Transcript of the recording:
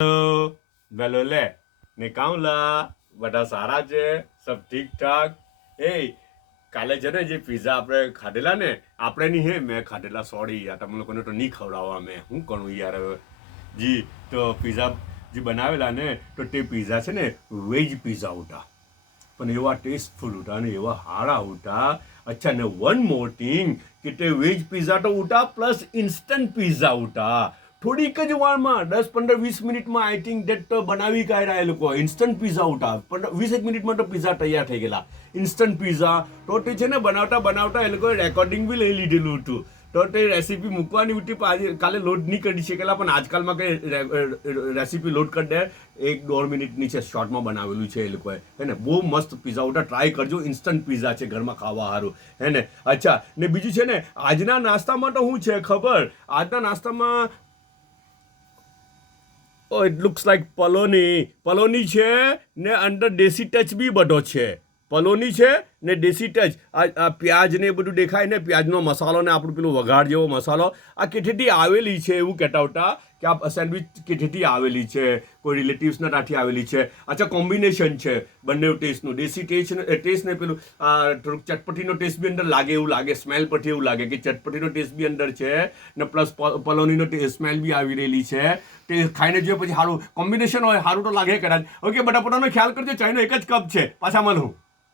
વેલો લે ને કાઉલા બધા સારા છે, સબ ઠીક ઠાક. એ કાલે છે ને જે પિઝા આપણે ખાધેલા ને, આપણે નહીં હે મેં ખાધેલા, સોરી યાર, તમે લોકોને તો નહીં ખવડાવવા મેં, શું કરું યાર હવે. જી તો પિઝા જે બનાવેલા ને, તો તે પિઝા છે ને વેજ પિઝા હતા, પણ એવા ટેસ્ટફુલ હતા ને એવા સારા હતા. અચ્છા, ને વન મોર થિંગ કે તે વેજ પિઝા તો ઉઠા પ્લસ ઇન્સ્ટન્ટ પિઝા ઉઠા. થોડીક જ વારમાં 10-15-20 મિનિટમાં આઈ થિંક ડેટ બનાવી કાઢ્યા એ લોકો. ઇન્સ્ટન્ટ પિઝા ઉઠા 20 મિનિટમાં તો પિઝા તૈયાર થઈ ગયેલા. ઇન્સ્ટન્ટ પિઝા તો તે છે ને બનાવતા બનાવતા એ લોકોએ રેકોર્ડિંગ બી લઈ લીધેલું હતું. તો તે રેસીપી મૂકવાની હતી, કાલે લોડ નહીં કરી શકેલા, પણ આજકાલમાં કંઈ રેસીપી લોડ કરી દે, 1-1.5 મિનિટની છે, શોર્ટમાં બનાવેલું છે એ લોકોએ, હે ને. બહુ મસ્ત પિઝા ઉઠા, ટ્રાય કરજો. ઇન્સ્ટન્ટ પિઝા છે, ઘરમાં ખાવા સારું, હે ને. અચ્છા, ને બીજું છે ને આજના નાસ્તામાં તો શું છે ખબર? આજના નાસ્તામાં ઇટ લુક્સ લાઈક પલોની છે ને અંદર દેશી ટચ બી બધો છે. પલોની છે ને દેશી ટચ, આ પ્યાજ ને બધું દેખાય ને, પ્યાજનો મસાલો ને આપણું પેલું વઘાર જેવો મસાલો, આ કેઠેથી આવેલી છે એવું કહેતા હતા કે આ સેન્ડવિચ કેઠેથી આવેલી છે, કોઈ રિલેટિવ્સના ત્યાંથી આવેલી છે. અચ્છા, કોમ્બિનેશન છે બંને ટેસ્ટનું, દેશી ટેસ્ટ ને પેલું થોડુંક ચટપટીનો ટેસ્ટ બી અંદર લાગે એવું લાગે, સ્મેલ પરથી એવું લાગે કે ચટપટીનો ટેસ્ટ બી અંદર છે ને પ્લસ પલોનીનો સ્મેલ બી આવી રહેલી છે. તે ખાઈને જોઈએ પછી સારું કોમ્બિનેશન હોય, સારું તો લાગે કદાચ. ઓકે, બધા પોતાનો ખ્યાલ કરજો. ચાઈનો એક જ કપ છે, પાછા મળું.